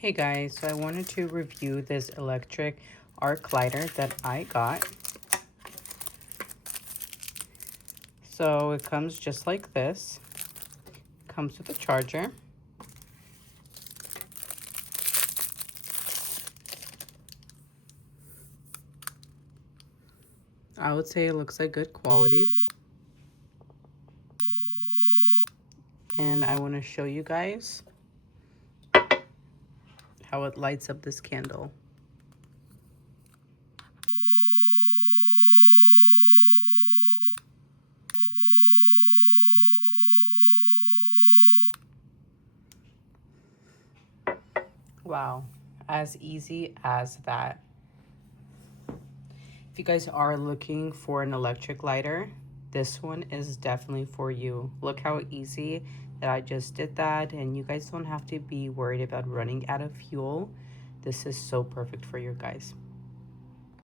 Hey guys, so I wanted to review this electric arc lighter that I got. So it comes just like this. Comes with a charger. I would say it looks like good quality. And I want to show you guys how it lights up this candle. Wow, as easy as that. If you guys are looking for an electric lighter, this one is definitely for you. Look how easy that I just did that, and you guys don't have to be worried about running out of fuel. This is so perfect for you guys.